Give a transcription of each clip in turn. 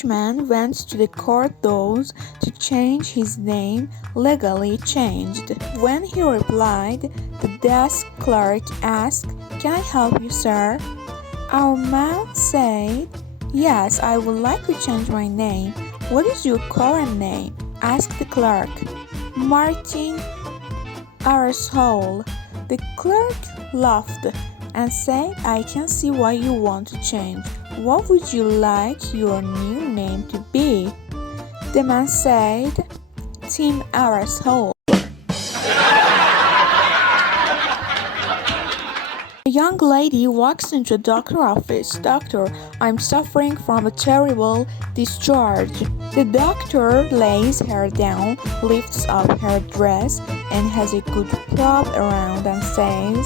Irishman went to the court doors to change his name legally changed. When he replied, the desk clerk asked, "Can I help you, sir?" Our man said, "Yes, I would like to change my name." "What is your current name?" asked the clerk. "Martin Arsehole." The clerk laughed and said, "I can see why you want to change. What would you like your new name to be?" The man said, "Tim Arsehole." A young lady walks into a doctor's office. "Doctor, I'm suffering from a terrible discharge." The doctor lays her down, lifts up her dress, and has a good rub around and says,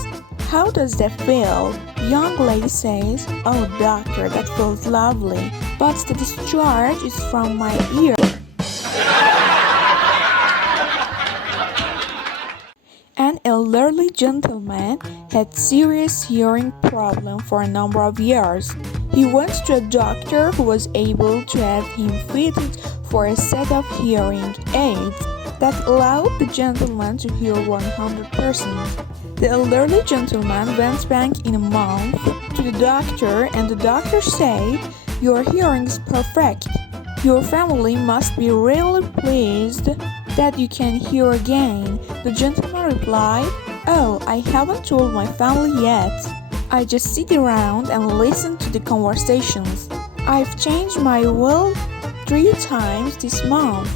"How does that feel?" Young lady says, "Oh doctor, that feels lovely, but the discharge is from my ear." An elderly gentleman had serious hearing problem for a number of years. He went to a doctor who was able to have him fitted for a set of hearing aids that allowed the gentleman to hear 100%. The elderly gentleman went back in a month to the doctor, and the doctor said, "Your hearing is perfect. Your family must be really pleased that you can hear again." The gentleman replied, "Oh, I haven't told my family yet. I just sit around and listen to the conversations. I've changed my will 3 times this month."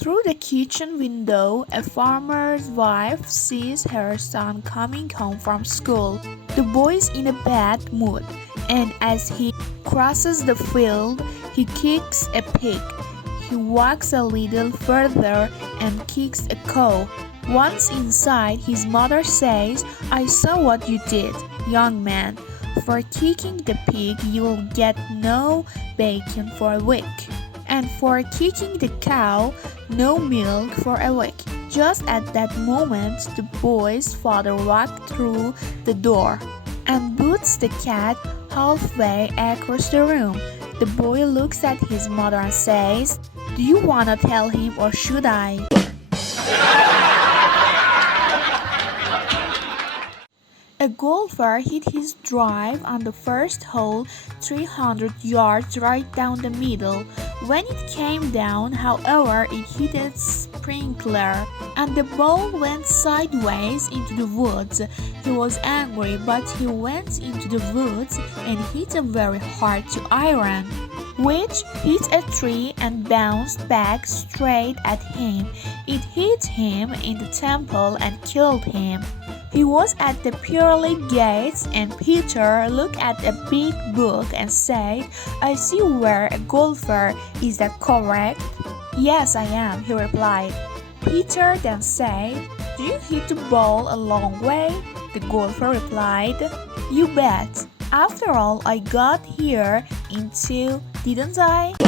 Through the kitchen window, a farmer's wife sees her son coming home from school. The boy is in a bad mood, and as he crosses the field, he kicks a pig. He walks a little further and kicks a cow. Once inside, his mother says, "I saw what you did, young man. For kicking the pig, you'll get no bacon for a week. And for kicking the cow, no milk for a week." Just at that moment, the boy's father walked through the door and boots the cat halfway across the room. The boy looks at his mother and says, "Do you want to tell him or should I?" A golfer hit his drive on the first hole 300 yards right down the middle. When it came down, however, it hit a sprinkler and the ball went sideways into the woods. He was angry, but he went into the woods and hit a very hard iron, which hit a tree and bounced back straight at him. It hit him in the temple and killed him. He was at the pearly gates, and Peter looked at a big book and said, "I see where a golfer. Is that correct?" "Yes, I am," he replied. Peter then said, "Do you hit the ball a long way?" The golfer replied, "You bet. After all, I got here in 2, didn't I?"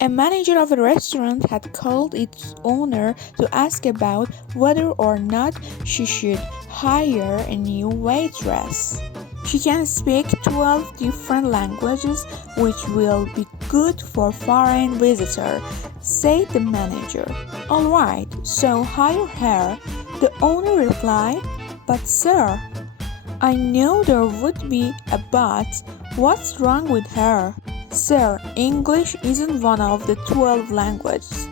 A manager of a restaurant had called its owner to ask about whether or not she should hire a new waitress. "She can speak 12 different languages, which will be good for foreign visitors," said the manager. "All right, so hire her," the owner replied. "But sir," "I know there would be a but. What's wrong with her?" "Sir, English isn't one of the 12 languages."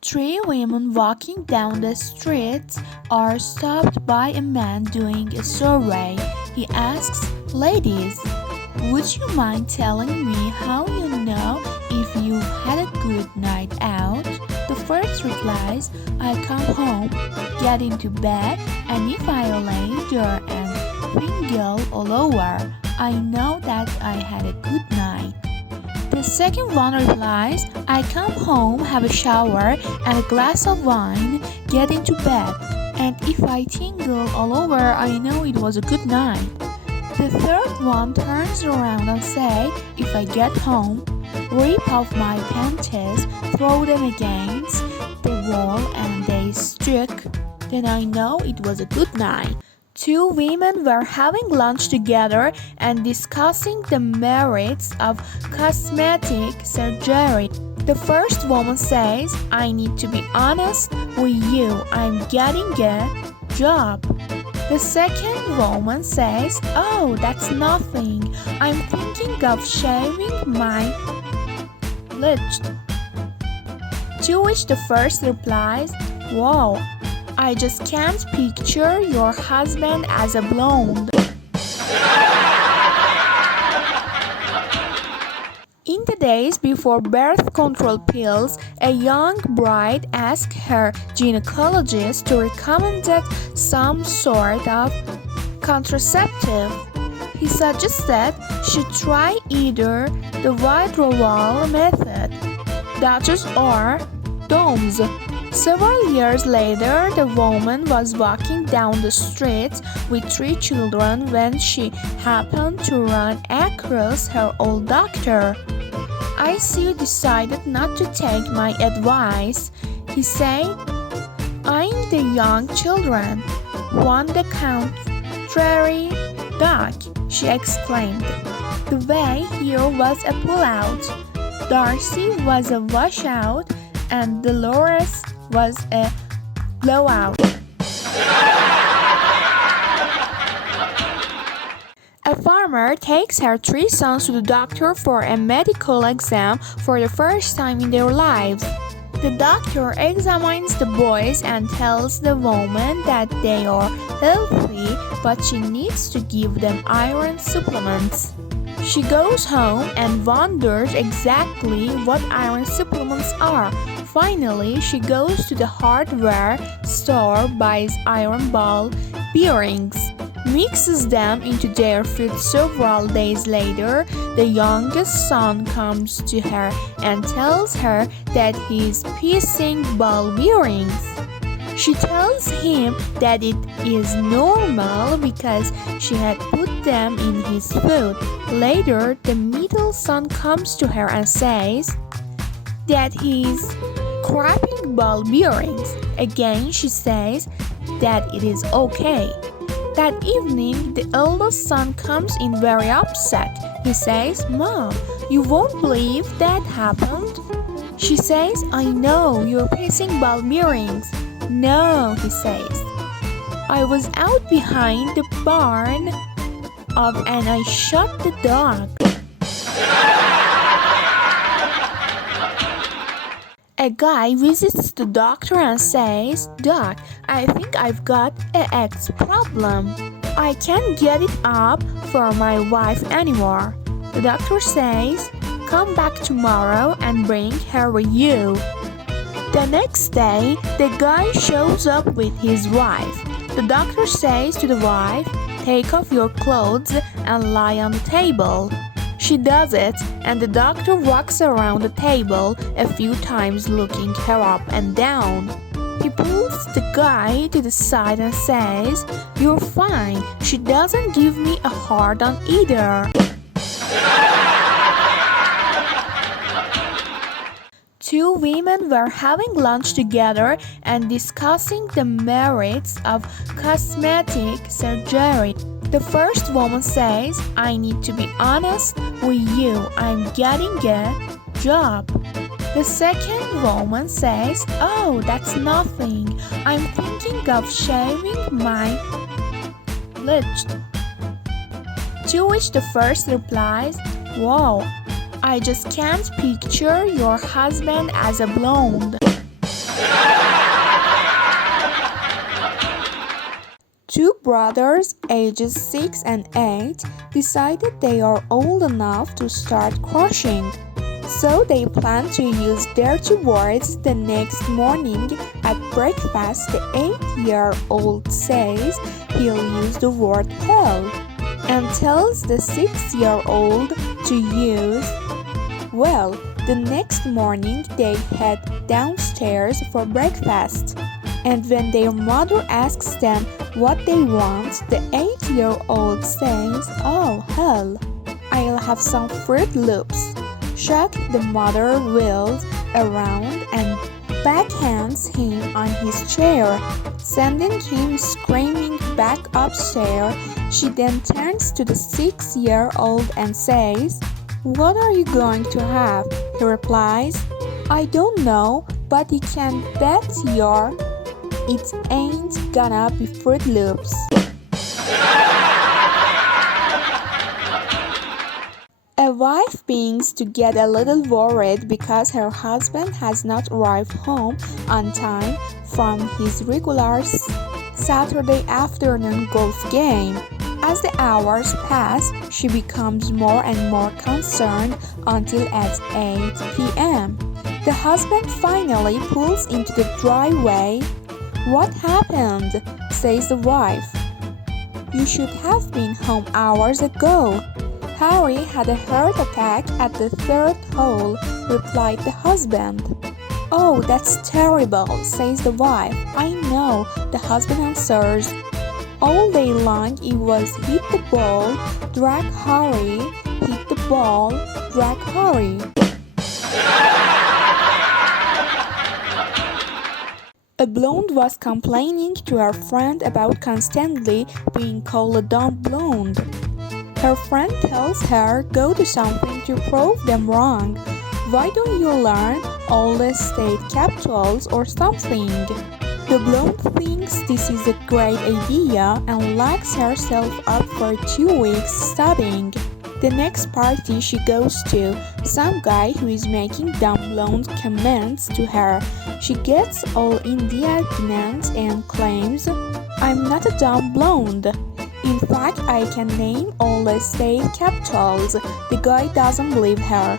3 women walking down the street are stopped by a man doing a survey. He asks, "Ladies, would you mind telling me how you know if you had a good night out?" The first replies, "I come home, get into bed, and if I lay there and tingle all over, I know that I had a good night." The second one replies, "I come home, have a shower and a glass of wine, get into bed, and if I tingle all over, I know it was a good night." The third one turns around and says, "If I get home, rip off my panties, throw them against the wall, and they stick, then I know it was a good night. Two women were having lunch together and discussing the merits of cosmetic surgery. The first woman says, I need to be honest with you, I'm getting a job. The second woman says, oh, that's nothing, I'm thinking of shaving my lips. To which the first replies, wow, I just can't picture your husband as a blonde. In the days before birth control pills, a young bride asked her gynecologist to recommend some sort of contraceptive. He suggested she try either the withdrawal method, Dutchess or DOMS. Several years later, the woman was walking down the street with 3 children when she happened to run across her old doctor. I see you decided not to take my advice, he said, eyeing the young children. On the contrary, Doc, she exclaimed. The way here was a pullout, Darcy was a washout, and Dolores was a blowout. A farmer takes her 3 sons to the doctor for a medical exam for the first time in their lives. The doctor examines the boys and tells the woman that they are healthy, but she needs to give them iron supplements. She goes home and wonders exactly what iron supplements are. Finally, she goes to the hardware store, buys iron ball bearings, mixes them into their food. Several days later, the youngest son comes to her and tells her that he is piecing ball bearings. She tells him that it is normal because she had put them in his food. Later, the middle son comes to her and says that he is scraping ball bearings. Again, she says that it is okay. That evening, the eldest son comes in very upset. He says, Mom, you won't believe that happened. She says, I know, you're piecing ball bearings. No, he says. I was out behind the barn and I shot the dog. A guy visits the doctor and says, Doc, I think I've got an ex problem. I can't get it up for my wife anymore. The doctor says, come back tomorrow and bring her with you. The next day, the guy shows up with his wife. The doctor says to the wife, take off your clothes and lie on the table. She does it, and the doctor walks around the table a few times looking her up and down. He pulls the guy to the side and says, you're fine, she doesn't give me a hard-on either. Two women were having lunch together and discussing the merits of cosmetic surgery. The first woman says, I need to be honest with you, I'm getting a job. The second woman says, oh, that's nothing, I'm thinking of shaving my lips. To which the first replies, wow, I just can't picture your husband as a blonde. Two brothers, ages 6 and 8, decided they are old enough to start crushing. So they plan to use dirty words the next morning at breakfast. The 8-year-old says he'll use the word hell and tells the 6-year-old to use well. The next morning they head downstairs for breakfast. And when their mother asks them what they want, the 8-year-old says, oh hell, I'll have some Fruit Loops. Shocked, the mother wheels around and backhands him on his chair, sending him screaming back upstairs. She then turns to the 6-year-old and says, "What are you going to have?" He replies, "I don't know, but you can bet it ain't gonna be Fruit Loops." A wife begins to get a little worried because her husband has not arrived home on time from his regular Saturday afternoon golf game. As the hours pass, she becomes more and more concerned until at 8 p.m. The husband finally pulls into the driveway. "What happened?" says the wife. "You should have been home hours ago." "Harry had a heart attack at the 3rd hole," replied the husband. "Oh, that's terrible," says the wife. "I know," the husband answers. "All day long it was hit the ball, drag Harry, hit the ball, drag Harry." A blonde was complaining to her friend about constantly being called a dumb blonde. Her friend tells her, "Go do something to prove them wrong. Why don't you learn all the state capitals or something?" The blonde thinks this is a great idea and locks herself up for 2 weeks studying. The next party she goes to, some guy who is making dumb blonde comments to her. She gets all indignant and claims, "I'm not a dumb blonde. In fact, I can name all the state capitals." The guy doesn't believe her,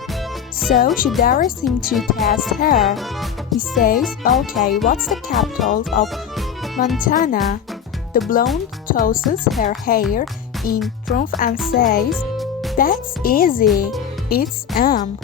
so she dares him to test her. He says, "Okay, what's the capital of Montana?" The blonde tosses her hair in triumph and says, "That's easy. It's M."